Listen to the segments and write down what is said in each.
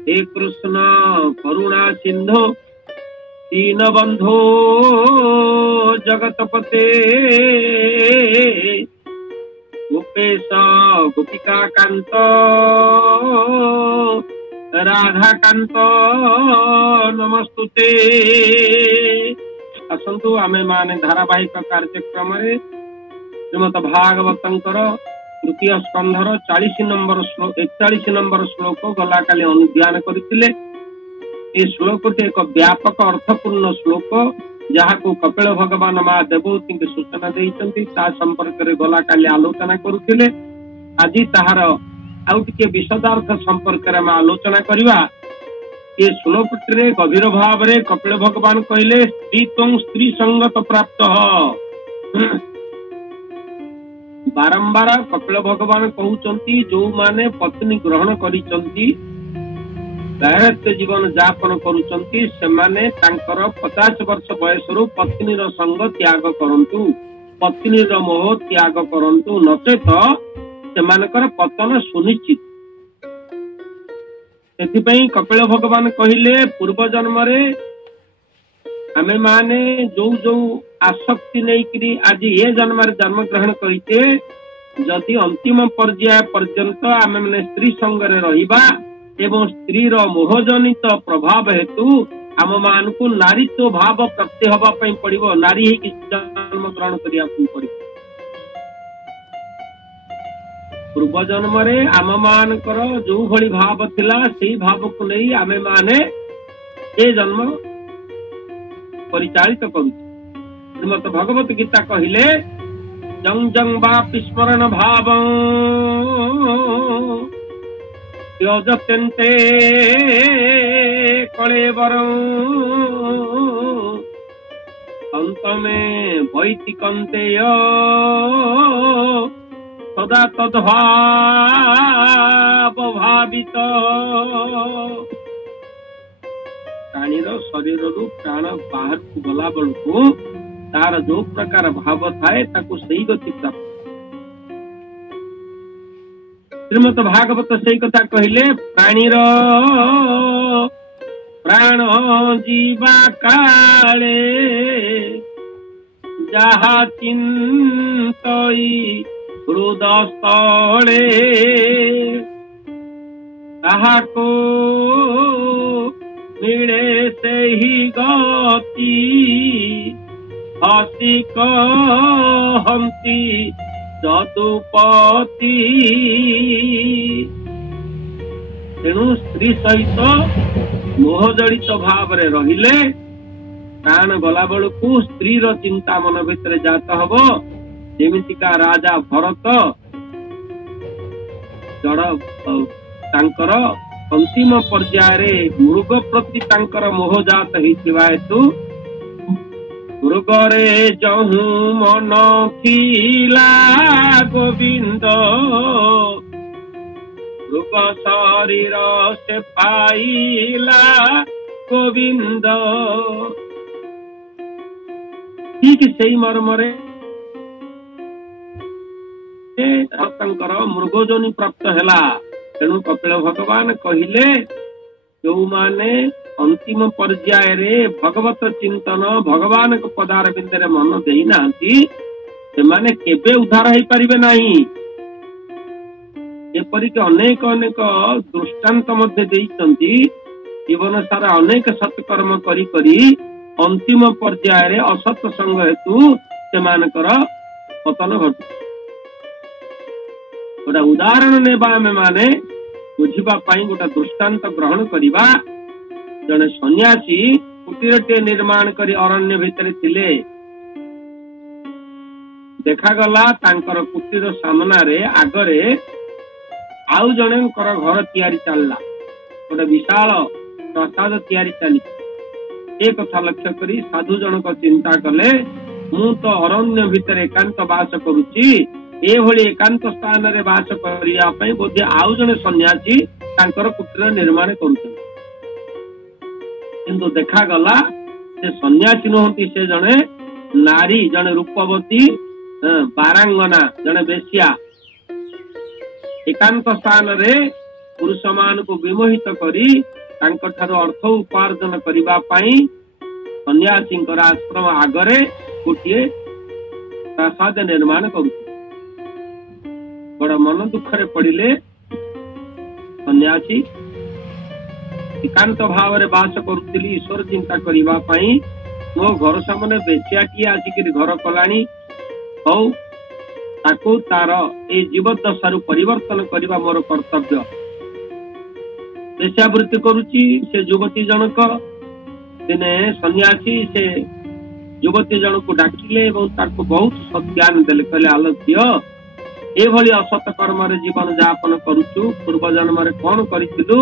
हे कृष्ण करुणा सिंधु दीनबंधो जगतपते गोपेश गोपिका कांत राधा कांत नमस्तुते। आसंतु आमे माने धारावाहिक कार्यक्रम श्रीमद भागवतंकर तृतीय स्कंधर 41 नंबर श्लोक गला काली अनुध्यान करथिले। ए श्लोकटी एक व्यापक अर्थपूर्ण श्लोक जहाको कपिल भगवान माँ देवती के सूचना देइचंती ता संपर्क रे गला काली आलोचना करुथिले। आज ताहार आउ टिके विशदार्थ संपर्क रे माँ आलोचना करिवा। ये श्लोकटी रे गभीर भाव रे कपिल भगवान कहले स्त्री त्वं स्त्री संगत प्राप्त बारंबार कपिल भगवान कहउचंती जो माने पत्नी ग्रहण करिचंती दैरत्य जीवन यापन करुचंती सेमाने तांकर 50 वर्ष बयसरु पत्नीर संग त्याग करंतु, पत्नीर मोह त्याग करंतु, नचेत सेमानकर पतन सुनिश्चित। सेथिपई कपिल भगवान कहिले पूर्व जन्म रे आमे माने जो जो आसक्ति नहीं करी आज ये जन्म रे जन्म ग्रहण करिते जदि अंतिम पर्याय पर्यंत आमे माने स्त्री संग रे रहिबा एवं स्त्री रो मोहजनित प्रभाव हेतु आम मान को नारीत्व भाव प्राप्ति हवा पई पड़िबो, नारी ही जन्म ग्रहण करिया पड़िबो। पूर्व जन्म रे आम मानकर जो भली भाव थिला सेही भाव को नहीं आमे माने ए जन्म परिचालित करू। श्रीमद् भगवत गीता कहिले जंग जंग वापि स्मरण भावं योजत्यन्ते कलेवरं अंतमे वैतिकन्तेय सदा तद्भाव भावित। प्राणीर शरीर रु प्राण बाहर को गला बेलू तार जो प्रकार भाव थाए ताको सही गति प्राप्त। श्रीमद् भागवत सही कथा कहले प्राणीर प्राण जीवा काले जहा चिंतई हृदस्थले ताहाको मिले से ही गति हसी कहंती जदुपति। तेणु स्त्री सहित मोह जड़ित भाव रे रहिले प्राण गला बेलू स्त्री रो चिंता मन भितर जात हब। जेमितिका राजा भरत जड़ तांकर अंतिम पर्याय रे मृग प्रति तांकर मोह जात हिथिबा हेतु मृगरे जहु मन खिला गोविंद मृग शरीर से पाइला गोविंद। ठीक सही मर्मरे तांकर मृगजनी प्राप्त हैला। तेणु कपिल भगवान कहिले जो माने अंतिम पर्याय रे भगवत चिंतन भगवान को पदार बिंदरे मन देई नांती से माने केबे उद्धार होई परिबे नाही। एपरिक अनेक अनेक दृष्टांत मध्य देइचंती जीवन सारा अनेक सत्कर्म करी करी अंतिम पर्याय रे असत संग हेतु से मानकर पतन घटु। गोटा उदाहरण नेबा आमे माने बुझिबा पाई गोटा दृष्टांत ग्रहण करिबा। जने सन्यासी कुटीरटे निर्माण करी अरण्य भितर थिले। देखा गला तांकर कुटीर सामना रे आगरे आउ जणेकर घर तैयारी चलला। गोटे विशाल प्रसाद तैयारी चली। ए कथा लक्ष्य करी साधु जनक चिंता कले मु तो अरण्य भितर एकांत वास करूची ए भली एकांत स्थान रे वास करिया पई बोधे आउ जणे सन्यासी तांकर कुटीर निर्माण करूछन। किंतु देखा गला से सन्यासी नहंती से जणे नारी जणे रूपवती बारांगना जणे बेसिया एकांत स्थान रे पुरुष मान को विमोहित करी तांकठारु अर्थ उपार्जन करिबा पई सन्यासी आश्रम आगरे गोटे प्रासाद निर्माण करुछे। बड़ मन दुखरे पड़िले सन्यासी एकांत भाव में बास करुଥିଲି ईश्वर चिंता करिबा पई मो घर सामने बेचियाटी आसिक घर कलानी हौ ताकू तार ए जीवदशा परिवर्तन करने मोर कर्तव्य। वेश्यावृत्ति करुची से युवती जनक दिने सन्यासी से युवती जन को डाकिले बहुत सत्यान देले कहले आलोच्य एभली असत कर्म जीवन यापन करुचु पूर्व जन्म कौन करिथिलु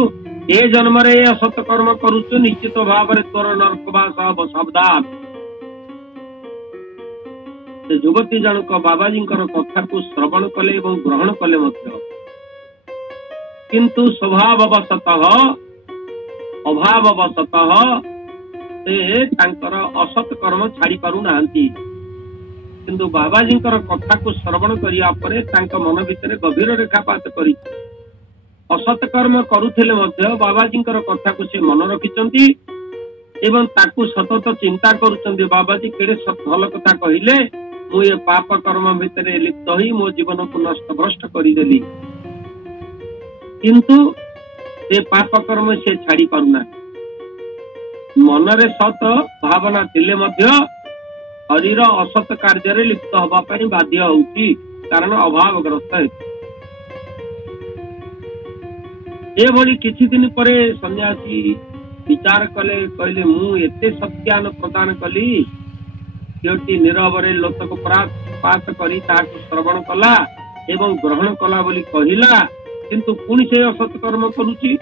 ए जन्म रे असत कर्म करुचु निश्चित भाव में तोर नरकवास हब सावधान। से युवती जनक बाबाजी कथा को श्रवण कले ग्रहण कले किंतु स्वभाववशतः अभाववशतः से असत कर्म छाड़ी पारु नाहंती। किंतु बाबाजी कथा को श्रवण करिया परे तांका मन भितर गभीर रेखापात करी असत कर्म करुथिले मध्य बाबाजी कथा को से मन रखिचंती एवं ताकू सतत चिंता करुचंती बाबाजी केड़े भल कथा कहिले मु ये पाप कर्म भितर लिप्त होई मो जीवन को नष्ट भ्रष्ट करिदेली किंतु से पाप कर्म से छाड़ी पारुना। मनरे सत भावना थिले मध्य शरीर असत कार्य लिप्त हवा पाई बाध्य होउची कारण अभावग्रस्त है। एभली किछि दिन परे सन्यासी विचार कले कहले मु एते सत्यान प्रदान कली योटी नीरवरे लोतक पात करी ताकु श्रवण कला एवं ग्रहण कला बोली कहिला किंतु पुणी से असत कर्म करुची।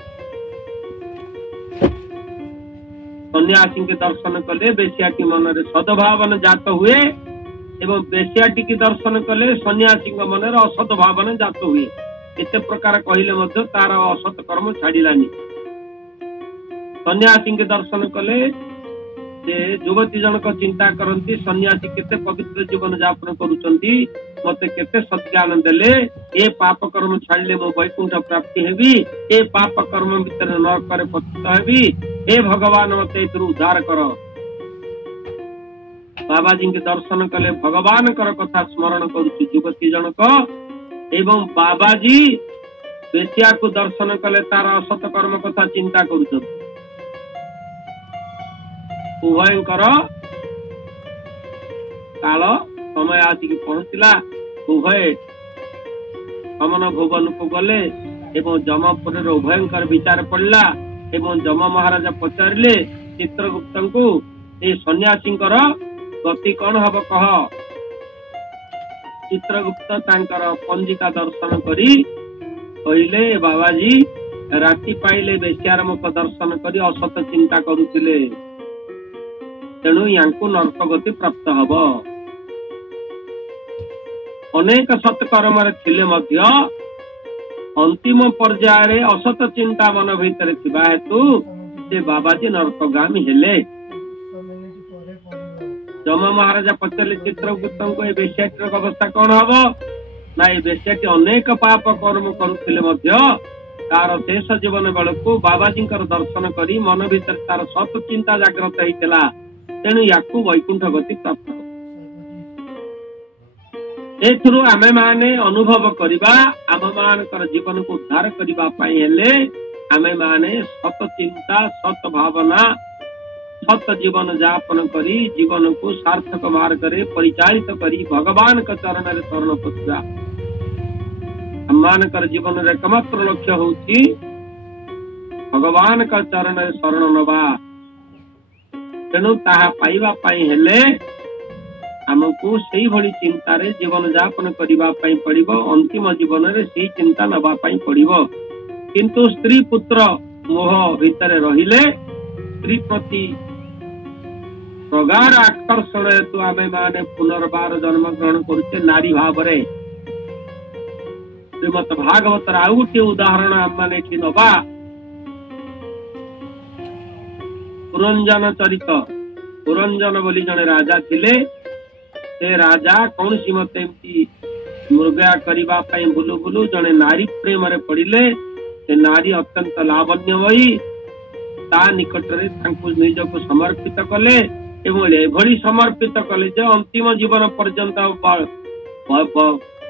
सन्यासी के दर्शन कले बेश्याटी मन रे सद्भावन जात हुए एवं बेश्याटी के दर्शन कले सन्यासी मन रे असत भावन जात हुए। एते प्रकार कहिले मध्य तार असत कर्म छाड़िलानी। सन्यासी के दर्शन कले जे युवती जनक चिंता करती सन्यासी केते पवित्र जीवन यापन करुचंती मते केते सत्यान देले ए पाप कर्म छाड़ले मो वैकुंठ प्राप्ति हेबी ए पाप कर्म भीतर नरक रे पतित हेबी हे भगवान मते एतरु उद्धार कर। बाबाजी के दर्शन कले भगवान कर कथा स्मरण करुची युवती जनक एवं बाबाजी बेश्या को दर्शन कले तार असत कर्म कथा चिंता करुचंती। उभयंकर काल समय आसिक पहुंचला उभय समन भुवन को गले एवं जमापुर उभयंकर विचार पड़ला एवं जमा महाराजा पचारे चित्रगुप्त को ए सन्यासी गति कौन हम कह। चित्रगुप्त तांकर पंजिका दर्शन करी कहले बाबाजी राति पाइले बेश्यार मुख दर्शन करी असत चिंता करुथिले तेणु यांकु नरक गति प्राप्त हब। अनेक सत्कर्म थिले मध्य अंतिम पर्याय असत चिंता मन भीतर थिबा हेतु से बाबाजी नरकगामी हेले। जमा महाराजा पचारे चित्रगुप्त को ए बेश्याटीर अवस्था कौन हब ना ये बेश्याटी अनेक पाप कर्म करुथिले मध्य तार शेष जीवन बेलू बाबाजी दर्शन करी मन भीतर तार सत चिंता जागृत होता तेणु याकू वैकुंठ गति प्राप्त हो। एथुरु आमे माने अनुभव करिबा आम मानकर जीवन को उद्धार करिबा पई हेले आमे माने सत चिंता सत भावना सत जीवन यापन करी जीवन को सार्थक मार्ग रे परिचालित करी भगवान का चरण रे शरण पथिबा। आम मानकर जीवन रे एकमात्र लक्ष्य होची भगवान का चरण रे शरण नबा। तेणु ताहा पाइबा पाई हेले आमको सेही भली चिंता रे जीवन यापन करिबा पाई पड़िबो अंतिम जीवन रे सेही चिंता नबा पाई पड़िबो। किंतु स्त्री पुत्र मोह भीतर रहिले स्त्री प्रति प्रगाढ़ आकर्षण हेतु आमे माने पुनर्बार जन्म ग्रहण करुचे नारी भाव रे। श्रीमद भागवत आउ गोटे उदाहरण आम माने एठी नबा पुरंजन चरित। पुरंजन बोली जने राजा थिले से राजा कौन सी मत मृगया करबा बुलू बुलू जने नारी प्रेम रे पड़िले से नारी अत्यंत लावण्यमयी ता निकटरे तांकु निजको समर्पित कले एवं एभली समर्पित कले जे अंतिम जीवन पर्यंत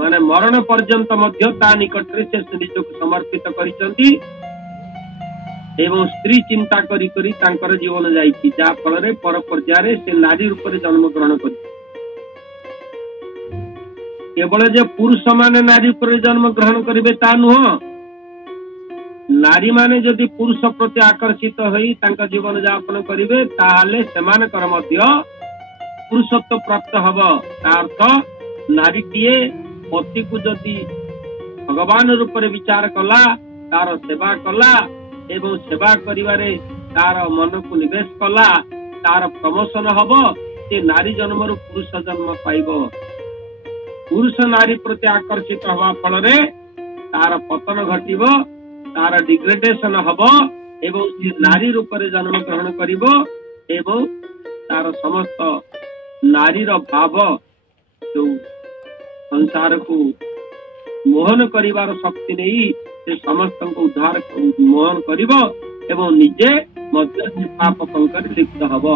माने मरण पर्यंत मध्य ता निकटरे से निजको समर्पित करिसंती एवं स्त्री चिंता करी करी तांकर जीवन जाइछि जा फल रे पर पर्याय से नारी रूप रे जन्म ग्रहण करि केवल जे पुरुष माने नारी रूप रे जन्म ग्रहण करिवे ता नुह नारी माने जदि पुरुष प्रति आकर्षित होई तांका जीवन यापन करिवे ताहाले सेमानकर मध्य पुरुषत्व प्राप्त हब ता अर्थ नारीटिए पति को जदि भगवान रूप रे विचार कला तार सेवा कला एवं सेवा करिवारे तार मन को निवेश कला तार प्रमोशन हब से नारी जन्म रु पुरुष जन्म पाइब पुरुष नारी प्रति आकर्षित हवा फल रे तार पतन घटिब तार डिग्रेडेशन हब एवं से नारी रूप रे जन्म ग्रहण करिब एवं तार समस्त नारीर भाव जो संसार को मोहन करिवार शक्ति नहीं से समस्त को उद्धार मोहन करिब एवं निजे मध्य से पाप पंकर लिप्त हब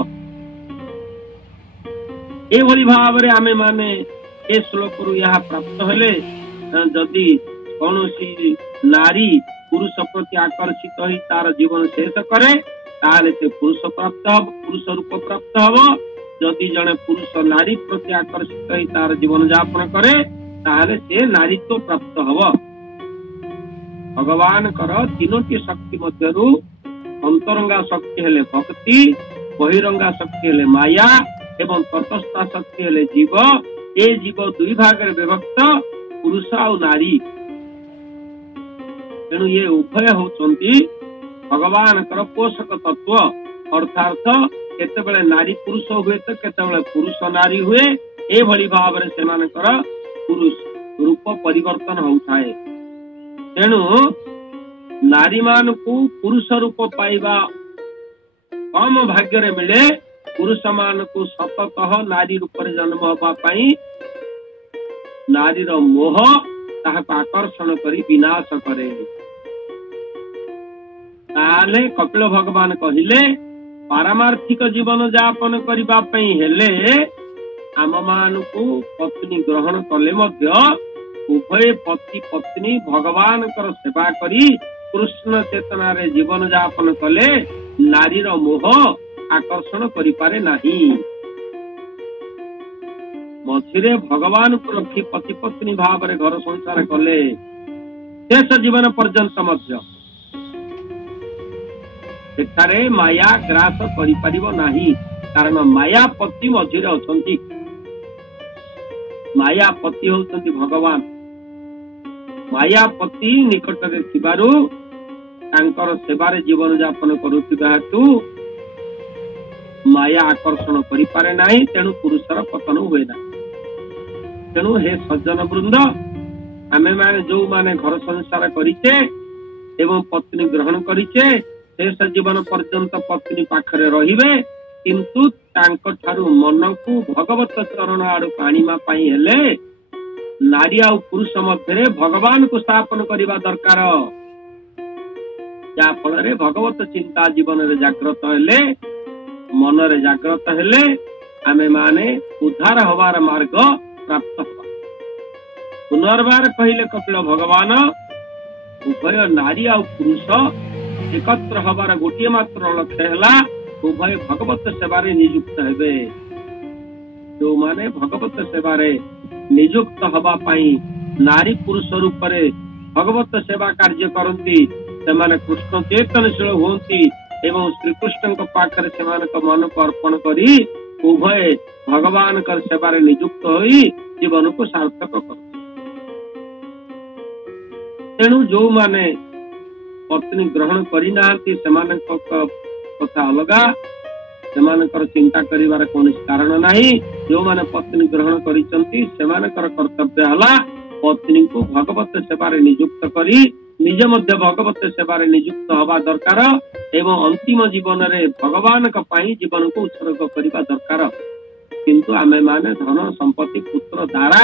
एभली भाव रे आमे माने ए श्लोक रु यह प्राप्त हेले जदि कौनसी नारी पुरुष प्रति आकर्षित होई तार जीवन शेष करे ताले से पुरुष प्राप्त हब पुरुष रूप प्राप्त हब जदि जने पुरुष नारी प्रति आकर्षित होई तार जीवन यापन करे ताले से नारीत्व प्राप्त हब भगवान कर तीनोटी शक्ति मध्यरु अंतरंगा शक्ति हेले भक्ति बहिरंगा शक्ति हेले माया एवं तटस्था शक्ति हेले जीव ए जीव दुई भाग रे विभक्त पुरुष और नारी तेणु ये उभय होचंती भगवान कर पोषक तत्व अर्थात केतेबेले नारी पुरुष हुए तो केतेबेले पुरुष नारी हुए ए भली भाव रे सेमानकर पुरुष रूप परिवर्तन होउथाए तेणु नारी मान को पुरुष रूप पाइबा कम भाग्य रे मिले पुरुष मान को सततः नारी रूप रे जन्म होबा पाई नारीर मोह ताहाको आकर्षण करी विनाश करे ताले कपिल भगवान कहिले पारमार्थिक जीवन यापन करिबा पई हेले आम मान को पत्नी ग्रहण कले मध्य उभय पति पत्नी भगवान कर सेवा करी कृष्ण चेतना रे जीवन यापन कले नारीर मोह आकर्षण करि पारे नाही मझिरे भगवान को रखी पति पत्नी भाव रे घर संसार कले शेष जीवन पर्यंत मध्य सेठारे माया ग्रास करि परिबो नाही कारण माया पति मझिरे अछंती माया पति होचंती भगवान मायापति निकट रे थिबारु तांकर सेवारे जीवन यापन करुथिबा हेतु माया आकर्षण करि पारे नाही तेणु पुरुषर पतन हुए ना तेणु हे सज्जन वृंद आमे माने जो माने घर संसार करिचे एवं पत्नी ग्रहण करिचे शेष जीवन पर्यंत पत्नी पाखरे रहिबे किंतु तांक ठारू मन को भगवत चरण आडु पाणीमा पाई हेले नारी आ पुरुष मध्य भगवान को स्थापन करने दरकार जा फल भगवत चिंता जीवन रे जागृत हेले मन रे जागृत हेले आमे माने उद्धार हवार मार्ग प्राप्त होगा पुनर्बार कहले कपिल भगवान उभय नारी आ पुरुष एकत्र हवार गोटे मात्र लक्ष्य है उभय भगवत सेवारे नियुक्त हेबे जो माने भगवत सेवारे नियुक्त हवा पाई नारी पुरुष रूप रे भगवत सेवा कार्य करती सेमाने कृष्ण चेतनशील होती एवं श्री कृष्ण पाखरे सेमानक मन को अर्पण करी उभय भगवान कर सेवारे नियुक्त होई जीवन को सार्थक कर तेणु जो माने पत्नी ग्रहण करी नांती सेमानक कथा अलगा सेमानकर चिंता करिवार कोन कारण नाही जो माने पत्नी ग्रहण करिसंती सेमानकर कर्तव्य हला पत्नी को भगवत सेवारे नियुक्त करी निज मध्य भगवत सेवारे नियुक्त हवा दरकार एवं अंतिम जीवन रे भगवान का पाई जीवन को उत्सर्ग करिबा दरकार किंतु आमे माने धन संपत्ति पुत्र दारा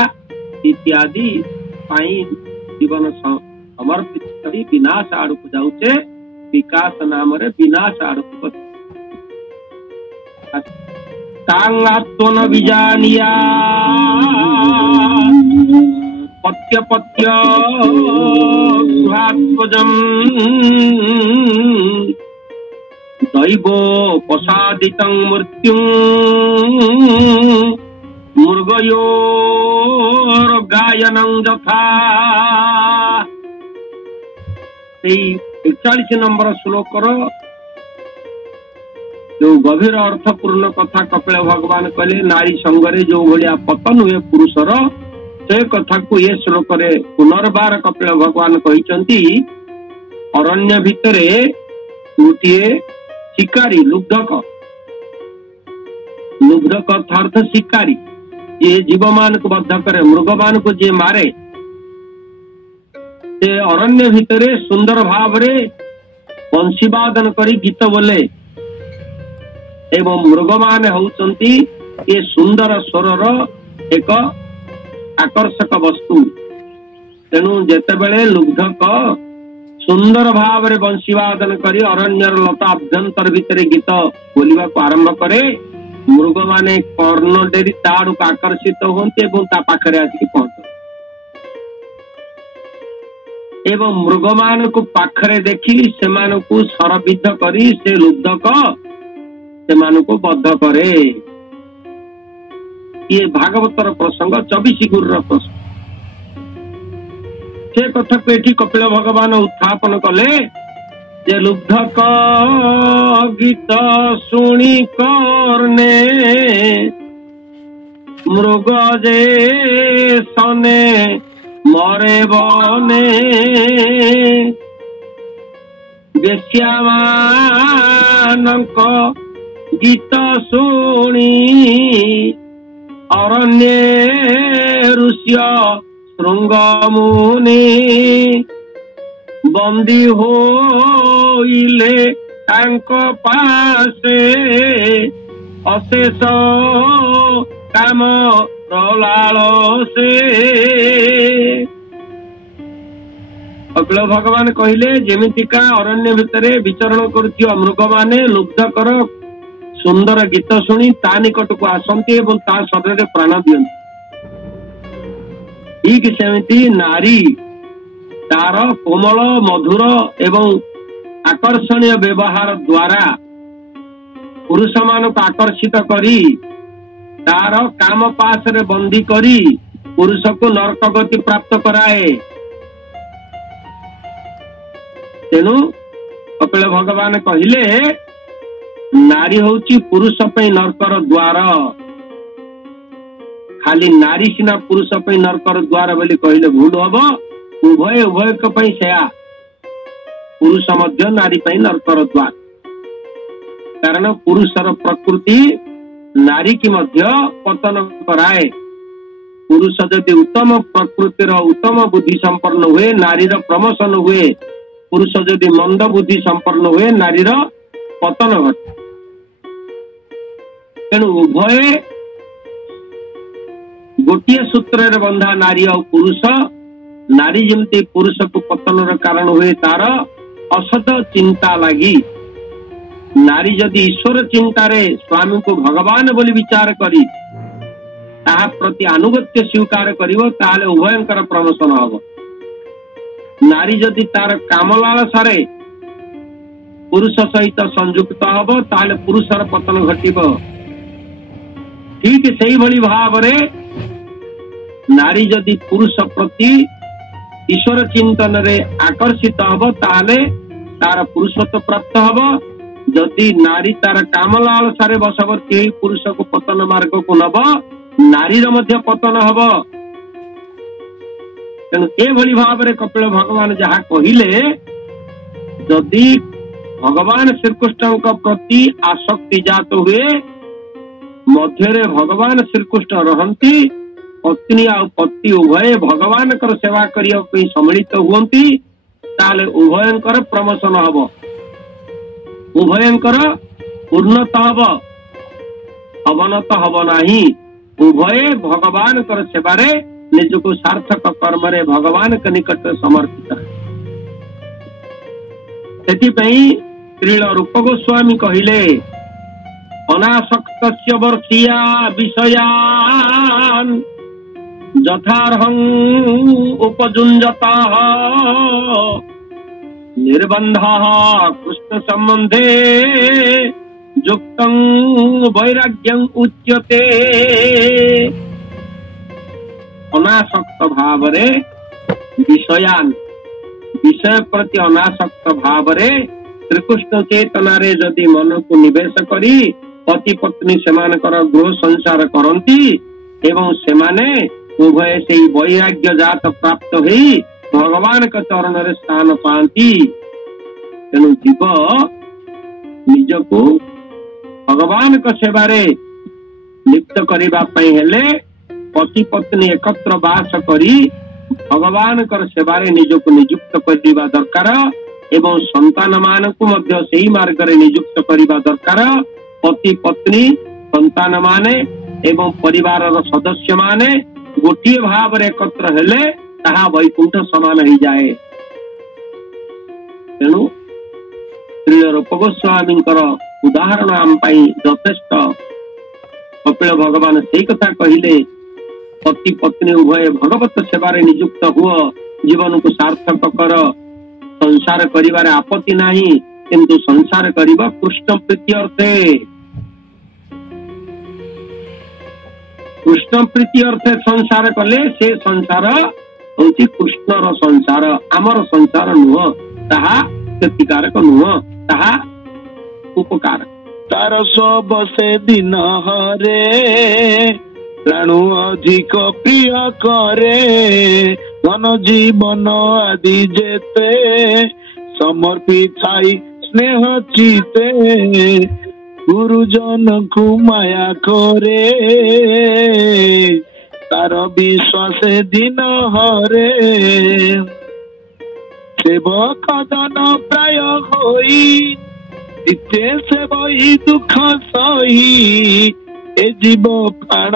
इत्यादि पाई जीवन समर्पित करी विनाश आड़क जाऊचे विकास नाम रे विनाश आड़क तांगात्वन विजानिया पत्य पत्य सुहात्वजम दैवो प्रसादितं मृत्युं मृगयोर गायनं यथा। 41 नंबर श्लोक जो गभीर अर्थपूर्ण कथा कपिल भगवान कहले नारी संगरे जो भलिया पतन हुए पुरुषर से कथा को ये श्लोक रे पुनर्बार कपिल भगवान कहिसंती। अरण्य भितरे गोटे शिकारी लुब्धक अर्थ शिकारी ये जीव मान को बद्ध करे मृग मान को जे मारे से अरण्य भितरे सुंदर भाव रे वंशीवादन करी गीत बोले एवं मृग मान होउचंती ये सुंदर स्वरर एक आकर्षक वस्तु। तेणु जेतेबेले लुब्धक सुंदर भाव रे वंशीवादन करी अरण्यर लता अभ्यंतर भितर गीत बोलिबा को आरंभ करे मृग माने कर्ण डेरी ताड़ को आकर्षित होते एवं ता पाखरे आसिक पहुंचते एवं मृग मान को पाखरे देखी सेमान को सरबिद्ध करी से लुब्धक सेमान को बद्ध करे। ये भागवतर प्रसंग 24 गुरुर प्रसंग से कथा को एठी कपिल भगवान उत्थापन कले जे लुब्धक गीत शुणी करने मृग जे सने मरे बने बेश्यामानक गीत शुणी अरण्य ऋष्य श्रृंग मुनि बंदी होइले तांक पासे अशेष काम प्रलाल से। कपिल भगवान कहले जेमितिका अरण्य भितरे विचरण करुथिबा मृग माने लुब्धकर सुंदर गीत शुणी ता निकट को आसंती एवं ता शरीर प्राण दियंती ठीक सेमिति नारी तार कोमल मधुर एवं आकर्षणीय व्यवहार द्वारा पुरुष मान को आकर्षित करी तार काम पास रे बंदी करी पुरुष को नरक गति प्राप्त कराए। तेणु कपिल भगवान कहले नारी होची पुरुष पे नरकर द्वार खाली नारी सिना पुरुष पे नरकर द्वार बोली कहले भूल हम उभय उभय सया पुरुष मध्य नारी पे नरकर द्वार कारण पुरुषर प्रकृति नारी की मध्य पतन कराए। पुरुष यदि उत्तम प्रकृतिर उत्तम बुद्धि संपन्न हुए नारीर प्रमोशन हुए पुरुष यदि मंद बुद्धि संपन्न हुए नारीर पतन घटे। तेणु उभय गोटे सूत्र बंधा नारी और पुरुष नारी जमती पुरुष को पतन कारण हुए तार असत चिंता लगी नारी जदि ईश्वर चिंतारे स्वामी को भगवान बोली विचार करी ताहा प्रति अनुगत्य स्वीकार करिवो ताले उभयंकर प्रमोशन हबो। नारी जदि तार कामलालसारे पुरुष सहित संयुक्त हबो ताले पुरुषर पतन घटिबो। ठीक सेही भली भावरे नारी जदि पुरुष प्रति ईश्वर चिंतन रे आकर्षित हबो ताले तार पुरुषत्व प्राप्त हबो। जदि नारी तार कामलालसारे बशवर्ती पुरुष को पतन मार्ग को नब नारीर मध्य पतन हब। तेणु एभली भावरे कपिल भगवान जहा कहिले जदि भगवान श्रीकृष्ण प्रति आसक्ति जात हुए मध्य भगवान श्रीकृष्ण रहंती पत्नी आ पति उभय भगवान सेवा करने सम्मिलित हुंती ताले उभयंकर प्रमोशन हब उभयंकर उन्नत हब अवनत हब नाही। उभय भगवान सेवारे निज को सार्थक कर्म रे भगवान के निकट समर्पित है। श्रील रूप गोस्वामी कहिले अनासक्तस्य वर्षिया विषयान् यथार्हं उपजुञ्जतः निर्बन्धः कृष्ण संबंधे युक्तं वैराग्यं उच्यते। अनासक्त भावरे विषयान् विषय प्रति अनासक्त भावरे श्रीकृष्ण चेतना रे जदि मन को निवेश करी पति पत्नी सेमानकर गृह संसार करती एवं सेमाने उभय से वैराग्य जात प्राप्त होई भगवान का चरण रे स्थान पाती। तेणु जीव निजको भगवान का सेवारे लिप्त करिबा पई हेले पति पत्नी एकत्र वास करी भगवान कर सेवारे निजको नियुक्त करिबा दरकार एवं संतान मान को मध्य सही मार्ग रे नियुक्त करिबा दरकार। पति पत्नी संतान माने एवं परिवार सदस्य माने गोटे भाव रे एकत्र हेले ताहा वैकुंठ समान ही जाए। तेणु श्री रूप गोस्वामी उदाहरण आम पाई यथेष्ट। कपिल भगवान से कथा कहिले पति पत्नी उभय भगवत सेवारे नियुक्त हुआ जीवन को सार्थक कर संसार करिवारे आपत्ति नहीं किंतु संसार करिबा कृष्ण प्रीति अर्थे। कृष्ण प्रीति अर्थे संसार कले से संसार होची कृष्णर संसार आमर संसार नुह ताहा क्षतिकारक नुह ताहा उपकार। तार सब से दिन हरे प्राणु अधिक प्रिय करे धन जीवन आदि जेते समर्पित स्नेह चिते गुरुजन को माया करे तार विश्वास दिन हरे सेवक जन प्राय होई इते से वही दुख सही ए जीव प्राण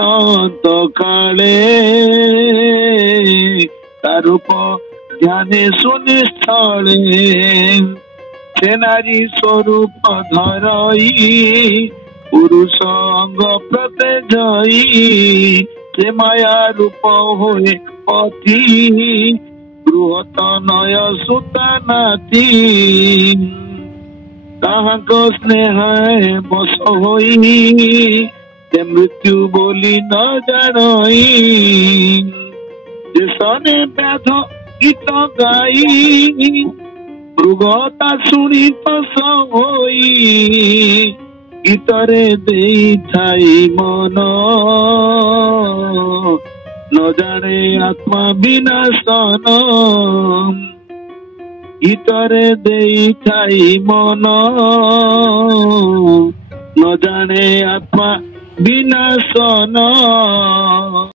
तो काले तारूप ध्याने सुनि स्थले से नारी स्वरूप धरई पुरुष अंग प्रते जई से माया रूप होए पति बृहत नय सुता नाती ताहाको स्नेह बस होई ते मृत्यु बोली न जानई सने व्याध गीत गाई मृगता शुणी तस होई गीतरे देई थाई मन न जाने आत्मा विनाशन गीतरे देई थाई मन न जाने आत्मा विनाशन।